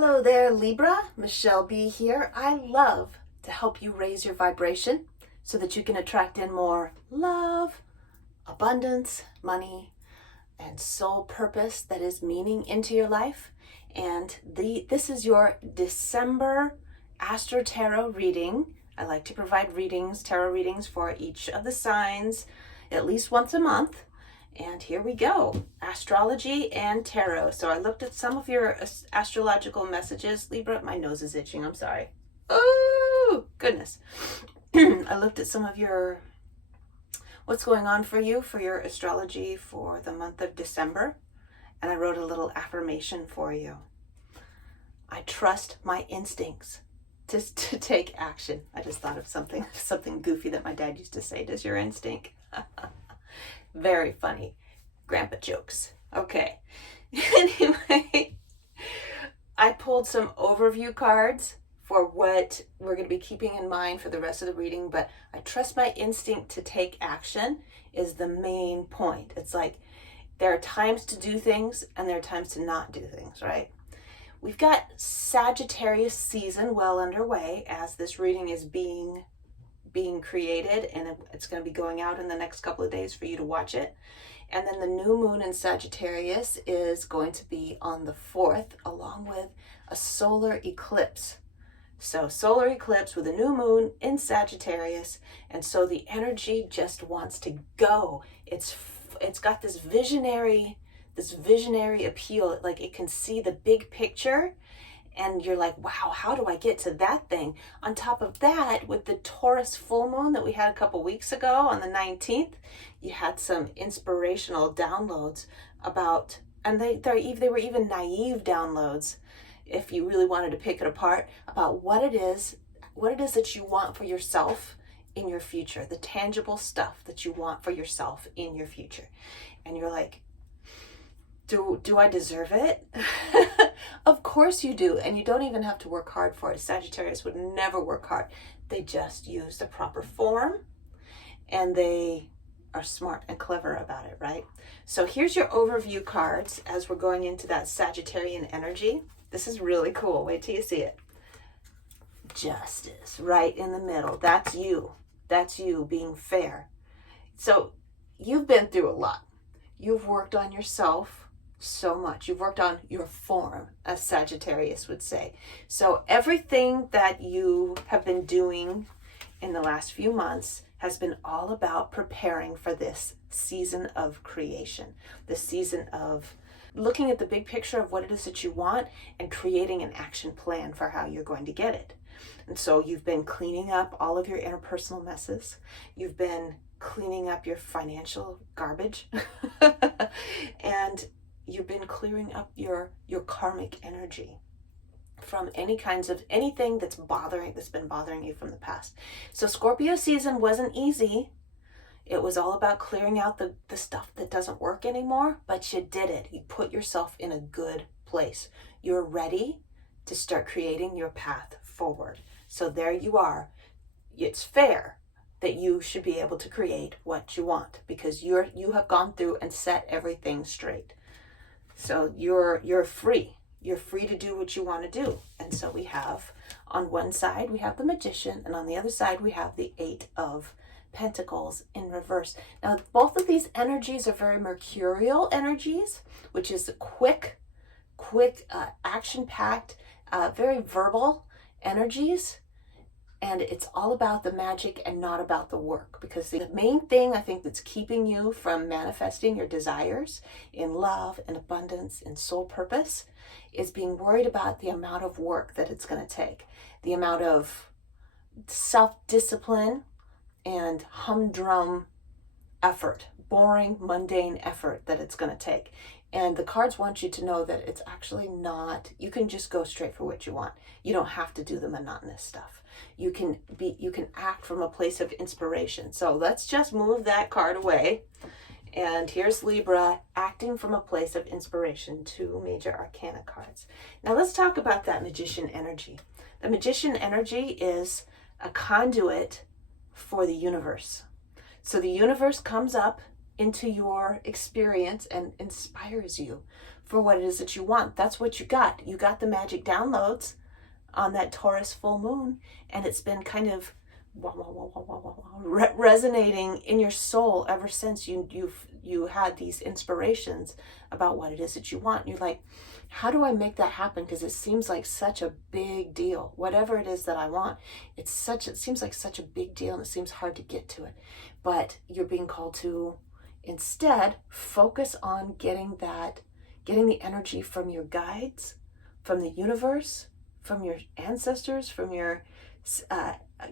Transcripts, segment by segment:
Hello there, Libra. Michele Bee here. I love to help you raise your vibration so that you can attract in more love, abundance, money, and soul purpose that is meaning into your life. And this is your December Astro Tarot reading. I like to provide tarot readings for each of the signs at least once a month. And here we go, astrology and tarot. So I looked at some of your astrological messages. Libra, my nose is itching, I'm sorry. Oh, goodness. I looked at some of your, what's going on for you for your astrology for the month of December. And I wrote a little affirmation for you. I trust my instincts to take action. I just thought of something goofy that my dad used to say. Does your instinct? Very funny. Grandpa jokes. Okay. Anyway, I pulled some overview cards for what we're going to be keeping in mind for the rest of the reading, but I trust my instinct to take action is the main point. It's like there are times to do things and there are times to not do things, right? We've got Sagittarius season well underway as this reading is being created, and it's going to be going out in the next couple of days for you to watch it. And then the new moon in Sagittarius is going to be on the 4th, along with a solar eclipse. So solar eclipse with a new moon in Sagittarius, and so the energy just wants to go. It's got this visionary appeal, like it can see the big picture. And you're like, wow, how do I get to that thing? On top of that, with the Taurus full moon that we had a couple weeks ago on the 19th, you had some inspirational downloads about, and they were even naive downloads, if you really wanted to pick it apart, about what it is that you want for yourself in your future, the tangible stuff that you want for yourself in your future. And you're like, do I deserve it? Of course you do, and you don't even have to work hard for it. Sagittarius would never work hard. They just use the proper form, and they are smart and clever about it, right? So here's your overview cards as we're going into that Sagittarian energy. This is really cool. Wait till you see it. Justice, right in the middle. That's you. That's you being fair. So you've been through a lot. You've worked on yourself so much. You've worked on your form, as Sagittarius would say. So everything that you have been doing in the last few months has been all about preparing for this season of creation, this season of looking at the big picture of what it is that you want and creating an action plan for how you're going to get it. And so you've been cleaning up all of your interpersonal messes. You've been cleaning up your financial garbage. And you've been clearing up your karmic energy from anything that's been bothering you from the past. So Scorpio season wasn't easy. It was all about clearing out the stuff that doesn't work anymore, but you did it. You put yourself in a good place. You're ready to start creating your path forward. So there you are. It's fair that you should be able to create what you want because you have gone through and set everything straight. So you're free. You're free to do what you want to do. And so we have, on one side, we have the Magician, and on the other side, we have the 8 of Pentacles in reverse. Now, both of these energies are very mercurial energies, which is quick, action-packed, very verbal energies. And it's all about the magic and not about the work, because the main thing I think that's keeping you from manifesting your desires in love and abundance and soul purpose is being worried about the amount of work that it's going to take, the amount of self-discipline and humdrum effort, boring, mundane effort that it's going to take. And the cards want you to know that it's actually not, you can just go straight for what you want. You don't have to do the monotonous stuff. You can act from a place of inspiration. So let's just move that card away. And here's Libra acting from a place of inspiration, 2 major arcana cards. Now let's talk about that Magician energy. The Magician energy is a conduit for the universe. So the universe comes up into your experience and inspires you for what it is that you want. That's what you got. You got the magic downloads on that Taurus full moon, and it's been kind of resonating in your soul ever since you had these inspirations about what it is that you want. You're like, how do I make that happen? Because it seems like such a big deal. Whatever it is that I want, it seems like such a big deal, and it seems hard to get to it. But you're being called to instead focus on getting the energy from your guides, from the universe, from your ancestors, from your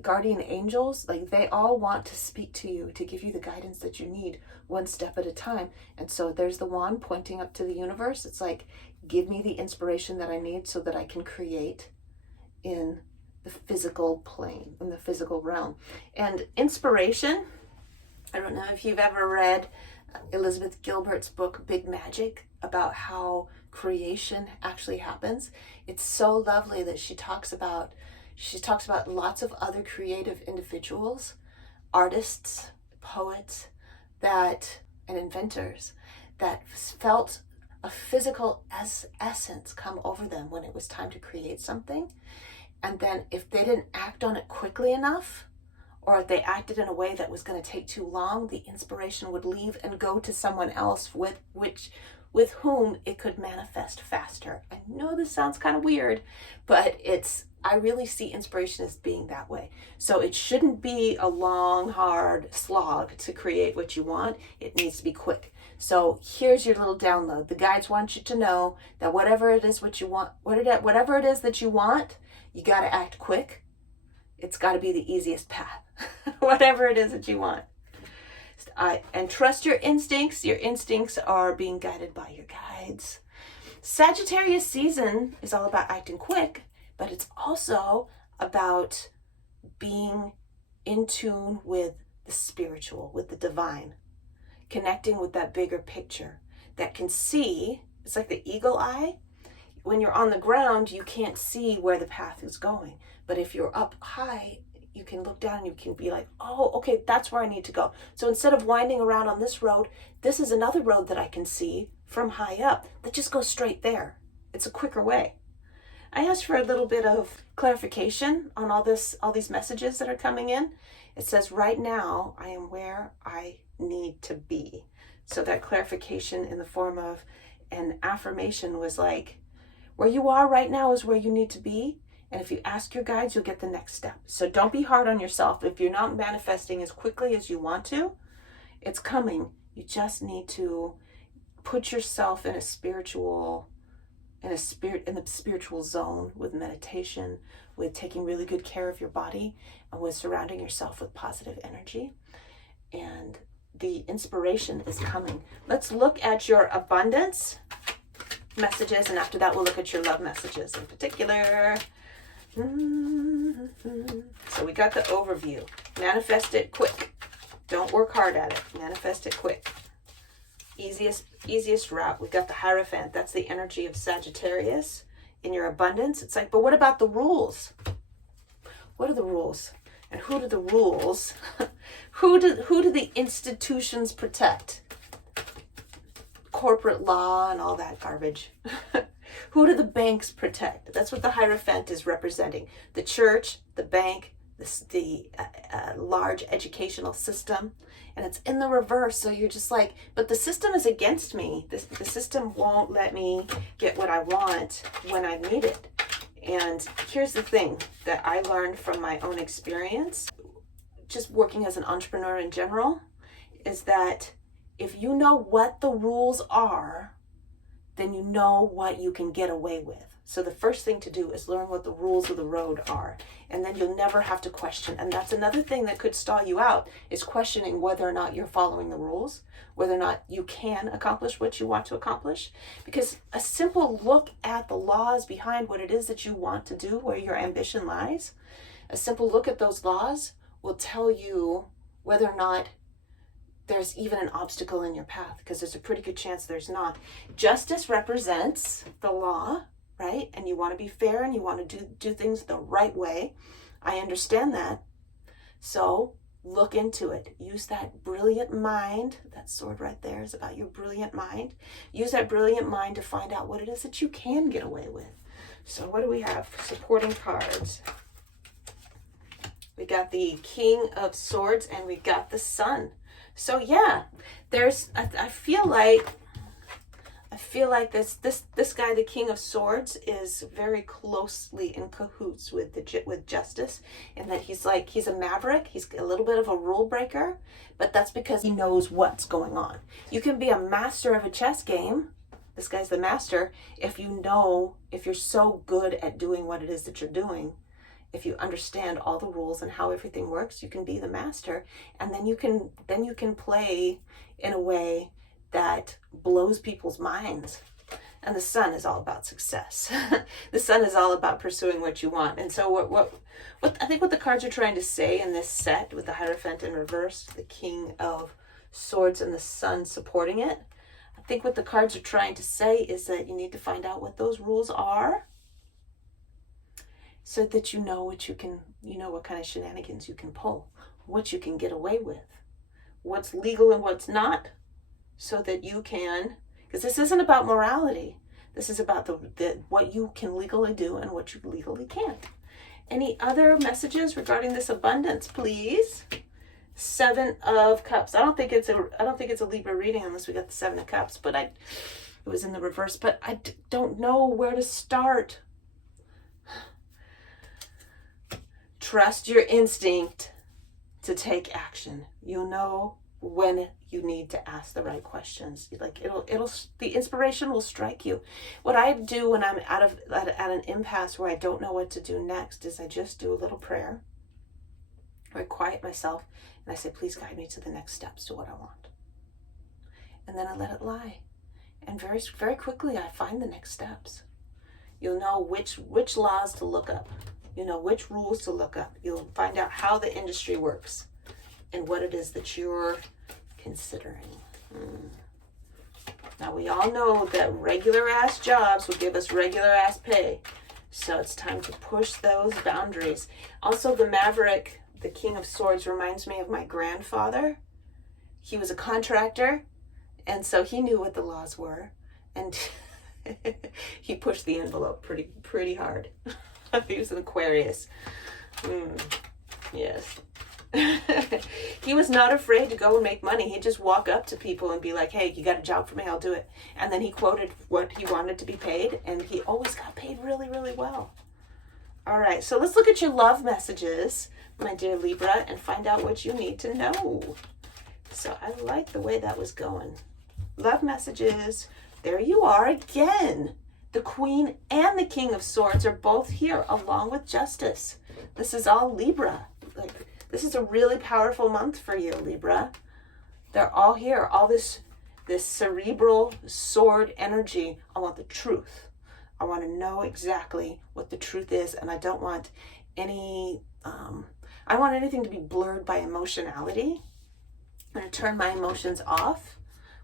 guardian angels. Like, they all want to speak to you, to give you the guidance that you need, one step at a time. And so there's the wand pointing up to the universe. It's like, give me the inspiration that I need so that I can create in the physical plane, in the physical realm. And inspiration, I don't know if you've ever read Elizabeth Gilbert's book, Big Magic, about how creation actually happens. It's so lovely that she talks about lots of other creative individuals, artists, poets, and inventors that felt a physical essence come over them when it was time to create something. And then if they didn't act on it quickly enough, or if they acted in a way that was going to take too long, the inspiration would leave and go to someone else with whom it could manifest faster. I know this sounds kind of weird, but I really see inspiration as being that way. So it shouldn't be a long, hard slog to create what you want. It needs to be quick. So here's your little download. The guides want you to know that whatever it is that you want, you got to act quick. It's got to be the easiest path. Whatever it is that you want. And trust your instincts. Your instincts are being guided by your guides. Sagittarius season is all about acting quick, but it's also about being in tune with the spiritual, with the divine, connecting with that bigger picture that can see. It's like the eagle eye. When you're on the ground, you can't see where the path is going. But if you're up high, you can look down and you can be like, oh, okay, that's where I need to go. So instead of winding around on this road, this is another road that I can see from high up that just goes straight there. It's a quicker way. I asked for a little bit of clarification on all these messages that are coming in. It says, right now, I am where I need to be. So that clarification in the form of an affirmation was like, where you are right now is where you need to be. And if you ask your guides, you'll get the next step. So don't be hard on yourself. If you're not manifesting as quickly as you want to, it's coming. You just need to put yourself in the spiritual zone with meditation, with taking really good care of your body, and with surrounding yourself with positive energy. And the inspiration is coming. Let's look at your abundance messages, and after that we'll look at your love messages in particular. So we got the overview. Manifest it quick. Don't work hard at it. Manifest it quick. Easiest route. We got the Hierophant. That's the energy of Sagittarius in your abundance. It's like, but what about the rules? What are the rules? And who do the rules? who do the institutions protect? Corporate law and all that garbage. Who do the banks protect? That's what the Hierophant is representing. The church, the bank, the large educational system. And it's in the reverse. So you're just like, but the system is against me. The system won't let me get what I want when I need it. And here's the thing that I learned from my own experience, just working as an entrepreneur in general, is that if you know what the rules are, then you know what you can get away with. So the first thing to do is learn what the rules of the road are, and then you'll never have to question. And that's another thing that could stall you out, is questioning whether or not you're following the rules, whether or not you can accomplish what you want to accomplish. Because a simple look at the laws behind what it is that you want to do, where your ambition lies, a simple look at those laws will tell you whether or not there's even an obstacle in your path, because there's a pretty good chance there's not. Justice represents the law, right? And you want to be fair and you want to do things the right way. I understand that. So Look into it. Use that brilliant mind. That sword right there is about your brilliant mind. Use that brilliant mind to find out what it is that you can get away with. So what do we have? Supporting cards. We got the King of Swords and we got the Sun. So yeah, I feel like this guy, the King of Swords, is very closely in cahoots with Justice, in that he's a maverick. He's a little bit of a rule breaker, but that's because he knows what's going on. You can be a master of a chess game. This guy's the master if you're so good at doing what it is that you're doing. If you understand all the rules and how everything works, you can be the master, and then you can play in a way that blows people's minds. And the Sun is all about success. The Sun is all about pursuing what you want. And so what I think what the cards are trying to say in this set, with the Hierophant in reverse, the King of Swords and the Sun supporting it, I think what the cards are trying to say is that you need to find out what those rules are, so that you know what kind of shenanigans you can pull, what you can get away with, what's legal and what's not, so that you can, because this isn't about morality. This is about what you can legally do and what you legally can't. Any other messages regarding this abundance, please? 7 of Cups. I don't think it's a Libra reading unless we got the 7 of Cups, but it was in the reverse, but I don't know where to start. Trust your instinct to take action. You'll know when you need to ask the right questions. The inspiration will strike you. What I do when I'm at an impasse where I don't know what to do next is I just do a little prayer, or I quiet myself and I say, please guide me to the next steps to what I want. And then I let it lie. And very, very quickly I find the next steps. You'll know which laws to look up. You know which rules to look up. You'll find out how the industry works and what it is that you're considering. Now, we all know that regular ass jobs will give us regular ass pay. So it's time to push those boundaries. Also, the Maverick, the King of Swords, reminds me of my grandfather. He was a contractor, and so he knew what the laws were. And he pushed the envelope pretty hard. He was an Aquarius. Yes. He was not afraid to go and make money. He'd just walk up to people and be like, hey, you got a job for me? I'll do it. And then he quoted what he wanted to be paid, and he always got paid really, really well. All right, so let's look at your love messages, my dear Libra, and find out what you need to know. So I like the way that was going. Love messages. There you are again. The Queen and the King of Swords are both here, along with Justice. This is all Libra. This is a really powerful month for you, Libra. They're all here. All this cerebral sword energy. I want the truth. I want to know exactly what the truth is, and I don't want anything to be blurred by emotionality. I'm going to turn my emotions off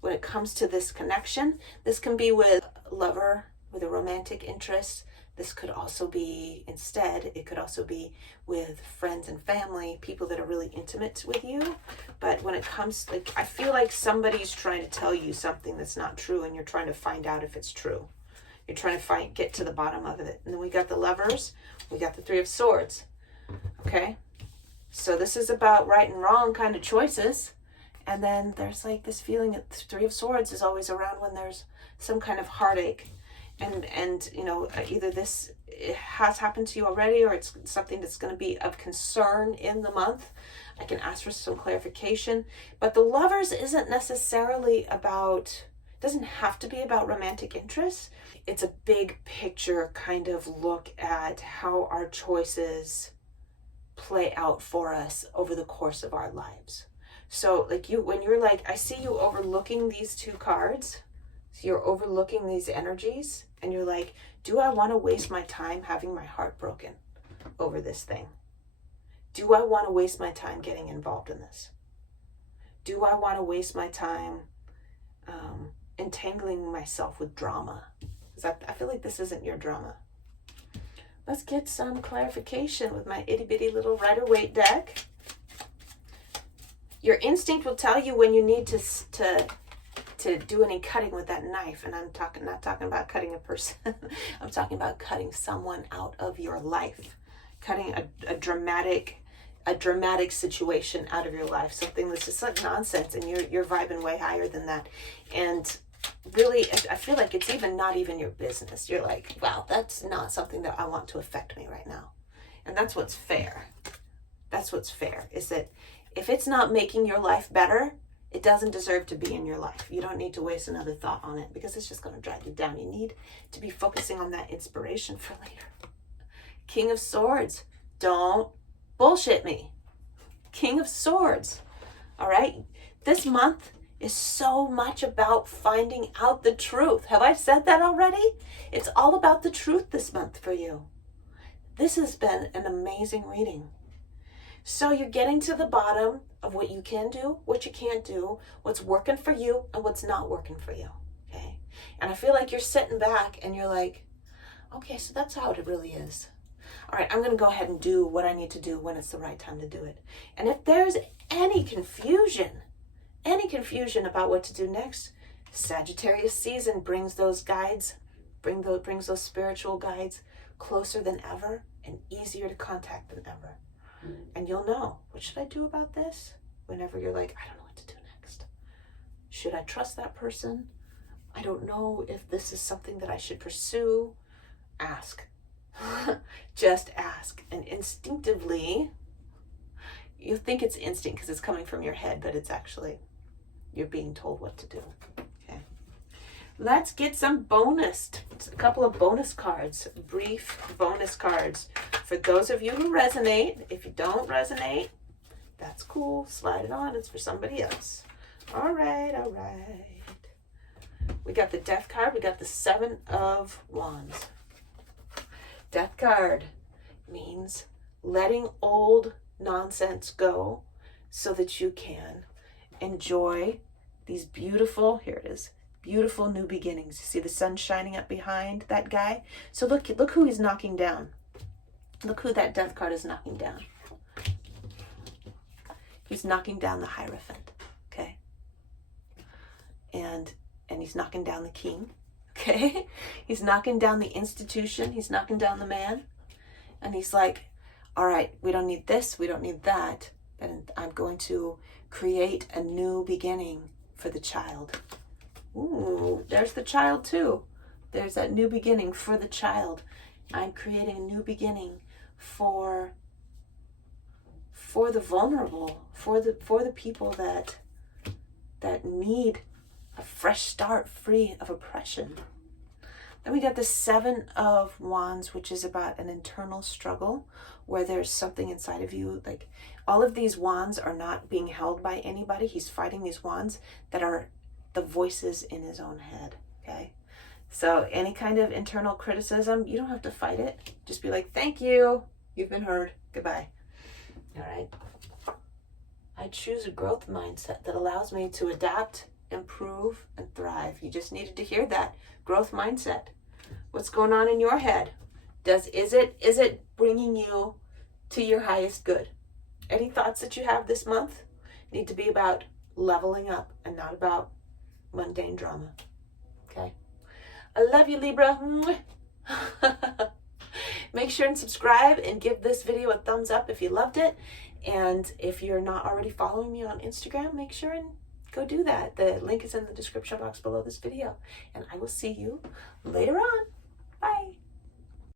when it comes to this connection. This can be with a lover, with a romantic interest. This could also be, it could also be with friends and family, people that are really intimate with you. But when it comes, I feel like somebody's trying to tell you something that's not true, and you're trying to find out if it's true. You're trying to get to the bottom of it. And then we got the Lovers, we got the 3 of Swords. Okay? So this is about right and wrong kind of choices. And then there's this feeling that the 3 of Swords is always around when there's some kind of heartache. And either this has happened to you already, or it's something that's going to be of concern in the month. I can ask for some clarification. But the Lovers isn't necessarily doesn't have to be about romantic interests. It's a big picture kind of look at how our choices play out for us over the course of our lives. So when you're I see you overlooking these 2 cards. So you're overlooking these energies, and you're like, do I want to waste my time having my heart broken over this thing? Do I want to waste my time getting involved in this? Do I want to waste my time entangling myself with drama? Because I feel like this isn't your drama. Let's get some clarification with my itty bitty little Rider-Waite deck. Your instinct will tell you when you need to do any cutting with that knife. And I'm not talking about cutting a person. I'm talking about cutting someone out of your life, cutting a dramatic situation out of your life, something that's just like nonsense, and you're vibing way higher than that. And really, I feel like it's not even your business. You're like, wow, that's not something that I want to affect me right now. And that's what's fair. That's what's fair, is that if it's not making your life better, it doesn't deserve to be in your life. You don't need to waste another thought on it, because it's just going to drag you down. You need to be focusing on that inspiration for later. King of Swords, don't bullshit me. King of Swords. All right. This month is so much about finding out the truth. Have I said that already? It's all about the truth this month for you. This has been an amazing reading. So you're getting to the bottom of what you can do, what you can't do, what's working for you and what's not working for you. Okay. And I feel like you're sitting back and you're like, okay, so that's how it really is. All right, I'm going to go ahead and do what I need to do when it's the right time to do it. And if there's any confusion about what to do next, Sagittarius season brings those guides, brings those spiritual guides closer than ever and easier to contact than ever. And you'll know, what should I do about this? Whenever you're like, I don't know what to do next. Should I trust that person? I don't know if this is something that I should pursue. Ask. Just ask. And instinctively, you think it's instinct because it's coming from your head, but it's actually, you're being told what to do. Okay. Let's get a couple of bonus cards, brief bonus cards. For those of you who resonate, if you don't resonate, that's cool. Slide it on. It's for somebody else. All right. We got the Death card. We got the 7 of Wands. Death card means letting old nonsense go so that you can enjoy these beautiful, here it is, beautiful new beginnings. You see the sun shining up behind that guy? So look who he's knocking down. Look who that Death card is knocking down. He's knocking down the Hierophant, okay? And he's knocking down the King, okay? He's knocking down the institution. He's knocking down the man. And he's like, all right, we don't need this. We don't need that. And I'm going to create a new beginning for the child. Ooh, there's the child too. There's that new beginning for the child. I'm creating a new beginning for the vulnerable, for the people that need a fresh start free of oppression. Then we got the 7 of Wands, which is about an internal struggle where there's something inside of you. Like, all of these wands are not being held by anybody. He's fighting these wands that are the voices in his own head, okay? So any kind of internal criticism, you don't have to fight it. Just be like, thank you. You've been heard. Goodbye. All right. I choose a growth mindset that allows me to adapt, improve, and thrive. You just needed to hear that. Growth mindset. What's going on in your head? Is it bringing you to your highest good? Any thoughts that you have this month need to be about leveling up and not about mundane drama. Okay? I love you, Libra. Make sure and subscribe and give this video a thumbs up if you loved it. And if you're not already following me on Instagram, make sure and go do that. The link is in the description box below this video. And I will see you later on. Bye.